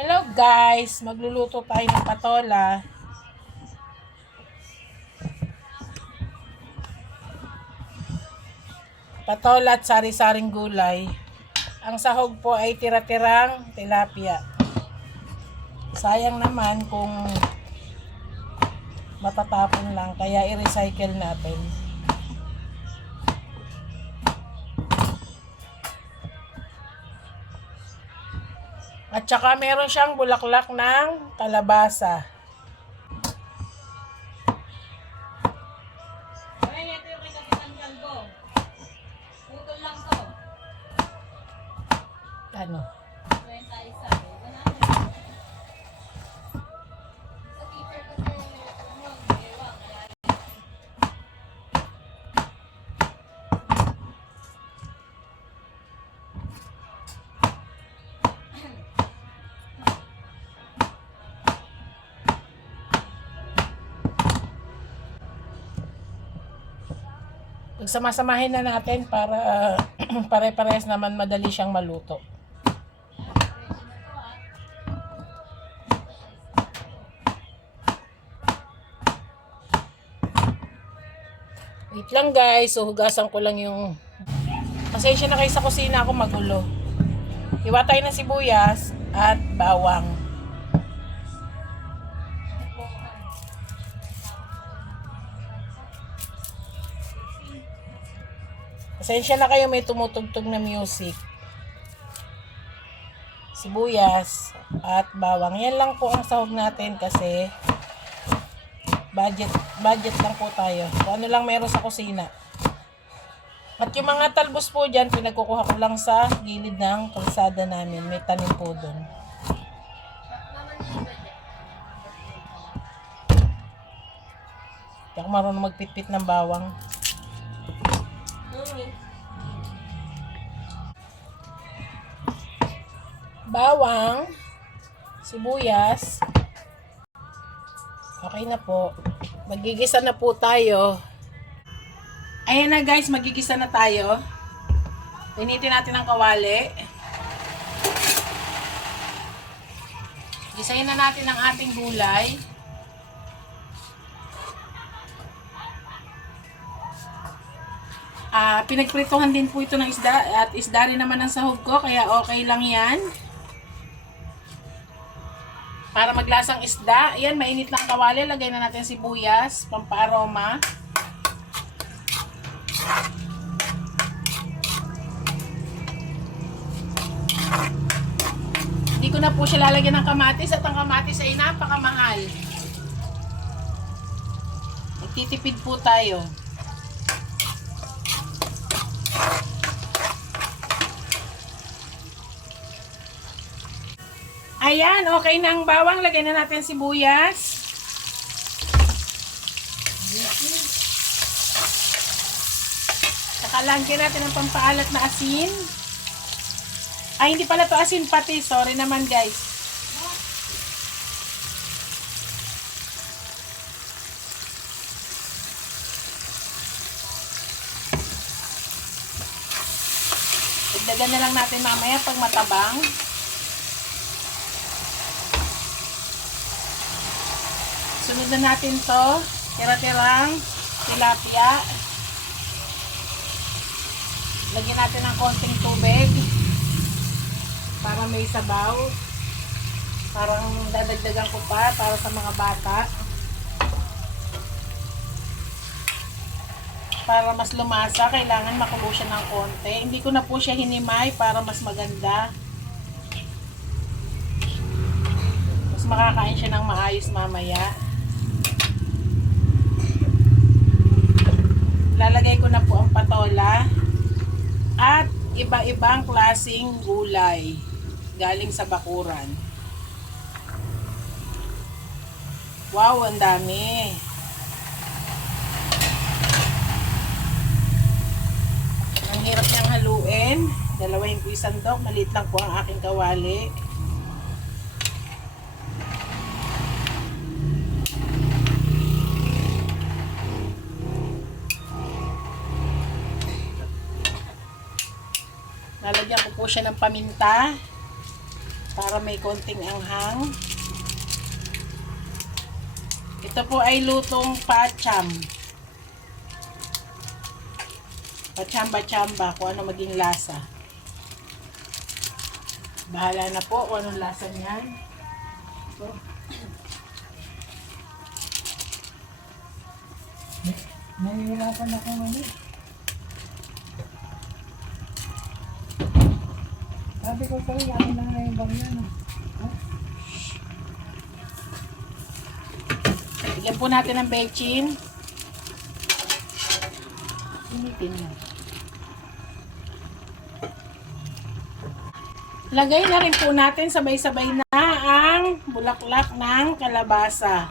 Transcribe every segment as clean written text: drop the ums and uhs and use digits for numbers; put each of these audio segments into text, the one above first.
Hello guys, magluluto tayo ng patola. Patola at sari-saring gulay. Ang sahog po ay tira-tirang tilapia. Sayang naman kung matatapon lang, kaya i-recycle natin. At saka meron siyang bulaklak ng kalabasa. Ano? Pagsama-samahin na natin para pare-parehas naman madali siyang maluto. Wait lang guys, so hugasan ko lang yung... Pasensya na kayo sa kusina ako magulo. Hiwa tayo ng sibuyas at bawang. Pasensya na kayo, may tumutugtog na music. Sibuyas at bawang. Yan lang po ang sahog natin kasi budget lang po tayo. Kung ano lang meron sa kusina. At yung mga talbos po dyan, pinagkukuha ko lang sa gilid ng kalsada namin. May tanim po doon. Hindi ako marunong magpitpit ng bawang. Bawang, sibuyas. Okay na po. Magigisa na po tayo. Ayan na guys, magigisa na tayo. Pinitin natin ang kawali. Gisahin na natin ang ating gulay. Pinagprituhan din po ito ng isda at isda rin naman ang sahog ko, kaya okay lang yan. Para maglasang isda, ayan, mainit lang kawali, lagay na natin sibuyas, pampa-aroma. Hindi ko na po siya lalagyan ng kamatis at ang kamatis ay napakamahal. Magtitipid po tayo. Ayan, okay na ang bawang. Lagay na natin sibuyas. Nakalangkin natin ang pampaalat na asin. Ay, hindi pala to asin pati. Sorry naman guys. Dagdagan na lang natin mamaya pag matabang. Sunod na natin to, tira-tirang tilapia. Lagyan natin ng konting tubig para may sabaw. Parang dadagdagan ko pa para sa mga bata. Para mas lumasa, kailangan makulo siya ng konti. Hindi ko na po siya hinimay para mas maganda. Mas makakain siya ng maayos mamaya. Lalagay ko na po ang patola at iba-ibang klaseng gulay galing sa bakuran. Wow, ang dami. Ang hirap niyang haluin. Dalawahin ko isang dok. Maliit lang po ang aking kawali. Lalagyan ko po siya ng paminta para may konting anghang. Ito po ay lutong pacham. Pachamba-chamba kung ano maging lasa. Bahala na po kung anong lasa niyan. So, nahihirapan ako mali. Sabi ko sa'yo, yakin lang na yung bangya, no? bigyan po natin ng bechin. Initin mo. Lagay na rin po natin sabay-sabay na ang bulaklak ng kalabasa.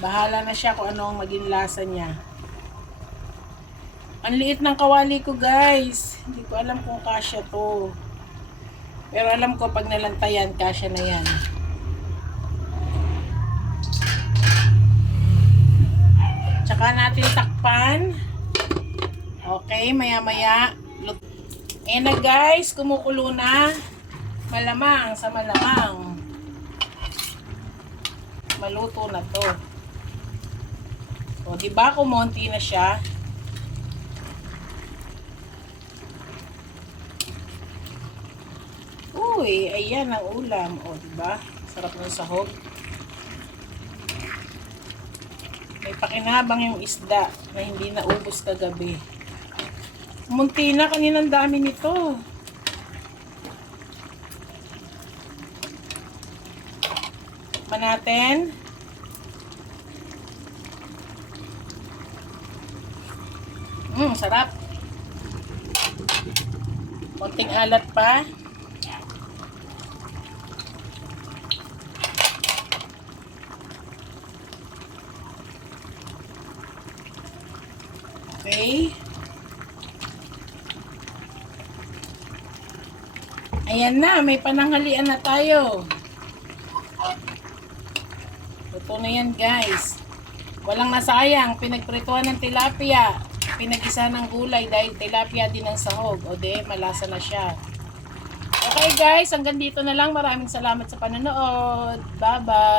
Bahala na siya kung ano ang maging lasa niya. Ang liit ng kawali ko, guys. Hindi ko alam kung kasya to. Pero alam ko pag nalantayan, kasya na yan. Tsaka natin takpan. Okay, maya-maya. Ayan na guys, kumukulo na. Malamang sa malamang. Maluto na to. O, diba kumonti na siya? Uy, ayan ang ulam. O, diba? Sarap ng sahog. May pakinabang yung isda na hindi naubos kagabi. Munti na, kaninang dami nito. Tikman natin. Sarap. Konting alat pa. Okay. Ayan na, may pananghalian na tayo. Luto na yan, guys. Walang nasayang, pinagprituan ng tilapia, pinagisa ng gulay dahil tilapia din ang sahog. O de, malasa na siya. Okay guys, hanggang dito na lang. Maraming salamat sa panonood. Bye-bye.